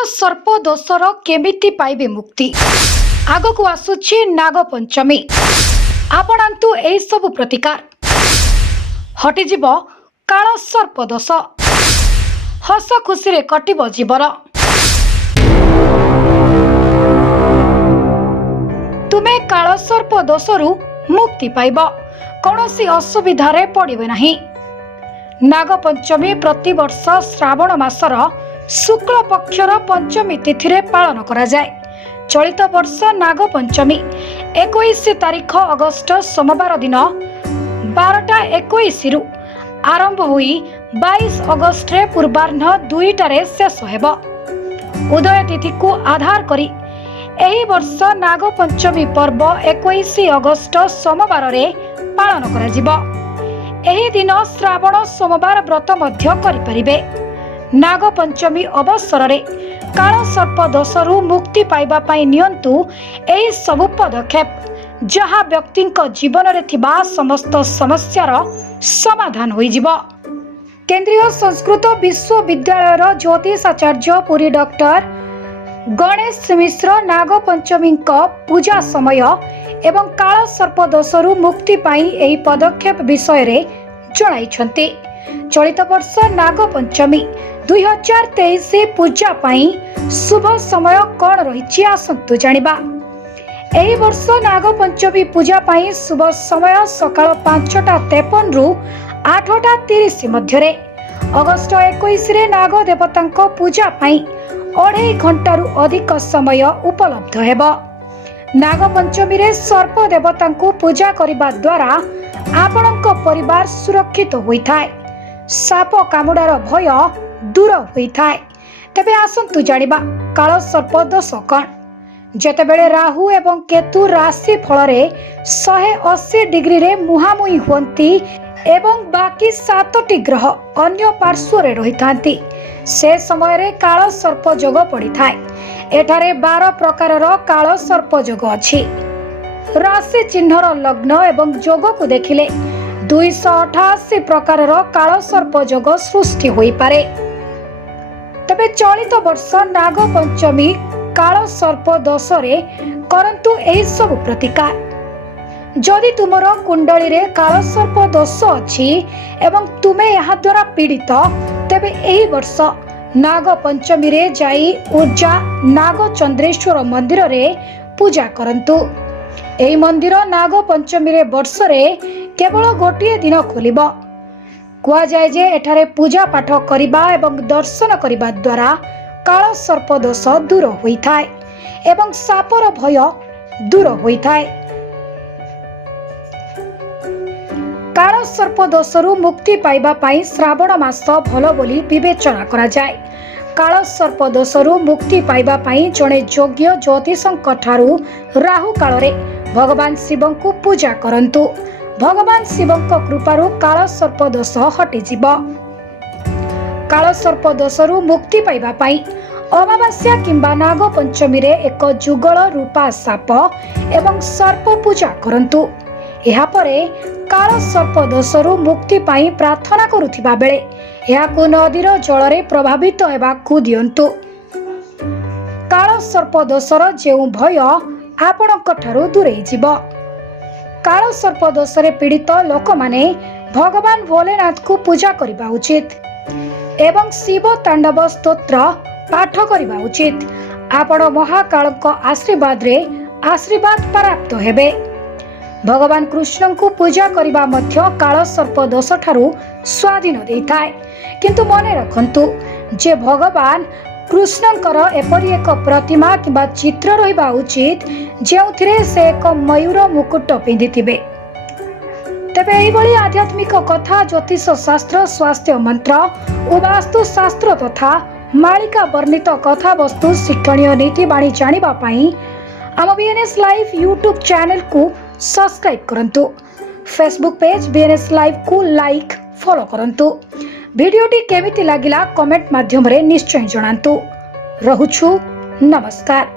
काल सर्प दोषर केमिति पाइबे मुक्ति आगक आसुछि नाग पंचमी आपणांतु एई सबु प्रतिकार हटिजिब काल सर्प दोष हस खुशी रे कटिब जीवन तुमे काल सर्प दोषरु मुक्ति पाइब कौनसी असुविधा रे पड़िबे नाही। नाग पंचमी प्रति वर्ष श्रावण मासर शुक्ल पक्षर पंचमी तिथि रे पालन करा जाय। चलित वर्ष नाग पंचमी 21 तारीख अगस्त सोमवार दिन 12:21 रु आरंभ हुई 22 अगस्त रे पूर्वाह्न 2टारे शेष हेबो। उदय तिथि को आधार करी एही वर्ष नाग पंचमी पर्व 21 अगस्त सोमवार रे पालन करा जिवो। एही दिन श्रावण सोमवार व्रत मध्य करि परिबे। नाग पंचमी अवसर रे काल सर्प दोषरु मुक्ति पाइबा पाई नियंतु एही सब पदक्षेप जहा व्यक्तिंक जीवन रे थिबा समस्त समस्यार समाधान होई जिवो। केंद्रीय संस्कृत विश्वविद्यालयर ज्योतिषाचार्य पुरी डॉक्टर गणेश मिश्र नाग पंचमी पूजा समय एवं काल सर्प दोषरु मुक्ति पाई एही पदक्षेप विषय रे जणाइछन्ते। चलित वर्ष नाग पंचमी 2023 पूजा पाई शुभ समय कौन रही आसंतु जानिबा। एही वर्ष नाग पंचमी पूजा पाई शुभ समय सकाळ 5:53 रु 8:30 मध्यरे अगस्त 21 रे नाग देवतांको पूजा पाई 2.5 घंटारू अधिक समय उपलब्ध हेबो। नाग पंचमी रे सर्प देवतांको पूजा करिबा द्वारा आपणको परिवार सुरक्षित होइथाय, साप कामुडार भय दूर होइथाय। तबे आसंतु जानिबा काल सर्प दोष कोन। जेतेबेले राहु एवं केतु राशि फल रे 180 डिग्री रे मुहामुही हुंती एवं बाकी 7टी ग्रह अन्य पार्श्व रे रहिथांती से समय रे काल सर्प जोग पड़ी थाए। एठारे 12 प्रकारर काल सर्प जोग अछि। राशि चिन्हर लग्न एवं जोग को देखिले 288 प्रकारर काल सर्प जोग सृष्टि होई पारे। तबे चलित वर्ष नाग पंचमी काल सर्प दोष रे करंतु एही सब प्रतिकार। जदि तुमर कुंडली रे काल सर्प दोष अछि एवं तुमे यहा द्वारा पीड़ित तेबे एही वर्ष नाग पंचमी रे जाई ऊर्जा नाग चंद्रेश्वर मंदिर रे पूजा करंतु। एही मंदिर नाग पंचमी रे वर्ष रे केवल गोटिए दिन खोलिबो। कुआ जाय जे एठारे पूजा पाठ करिबा एवं दर्शन करिबा द्वारा काल सर्प दोष दूर होइथाय एवं सापर भय दूर होइथाय। काल सर्प दोषरु मुक्ति पाइबा पाई श्रावण मास भलो बोली विवेचना करा जाय। काल सर्प दोषरु मुक्ति पाइबा पाई जणे योग्य ज्योतिषंक ठारू राहु काल रे भगवान शिवं को पूजा करंतु। भगवान शिवं कृपारु काल सर्प दोष हटि जिवो। काल सर्प दोषरु मुक्ति पाइबा पाई अमावास्या किंबा नाग पंचमी रे एक जुगल रूपा साप एवं सर्प पूजा करंतु। एहा परे काल सर्प दोषरु मुक्ति पाई प्रार्थना करुथिबा बेले एहाकु नदीर जल रे प्रभावित हेबाकु दियंतु। काल सर्प दोषर जेउ भय आपणक ठारू दूरेई जिवो। काल सर्प दोष रे पीड़ित लोक माने भगवान भोलेनाथ को पूजा करिबा उचित एवं शिव तांडव स्तोत्र पाठ करिबा उचित। आपण महाकालक आशीर्वाद रे आशीर्वाद प्राप्त हेबे। भगवान कृष्ण को पूजा करिबा मध्य काल सर्प दोष ठारू स्वाधीन देइथाय। किंतु मने रखंतु जे भगवान कृष्णंकर एपरि एक प्रतिमा किंबा चित्र रहिबा उचित जेउथिरे से एक मयूर मुकुट पिंधिथिबे। तबे एही बळी आध्यात्मिक कथा ज्योतिष शास्त्र स्वास्थ्य मंत्र और वास्तु शास्त्र तथा मालिका वर्णित कथा वस्तु शिक्षणीय नीति बाणी जानिबा पाई आम बीएनएस लाइव यूट्यूब चैनल को सब्सक्राइब करंतु। फेसबुक पेज बीएनएस लाइव को लाइक फॉलो करंतु। वीडियोटी केमिति लागिला कमेंट माध्यम रे निश्चय जणांतु। रहुछु नमस्कार।